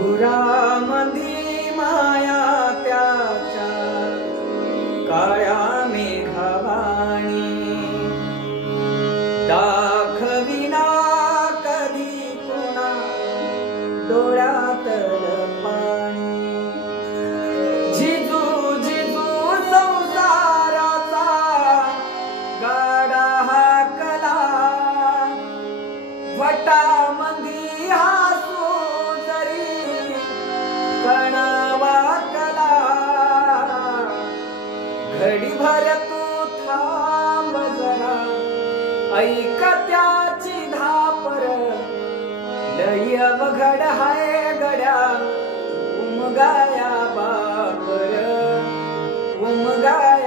मधुरामंदी माया त्याच्या काळ्या मेघवाणी दाखविना कधी कुणा डोळ्यातल पाणी जिजू जिजू संसाराचा गाडा हाकला वटामंदी हासू जरी कणवाकला घडीभर तू थांब जरा ऐक त्याची धापर लई अवघड हाय गड्या उमगाया बापर उमगाया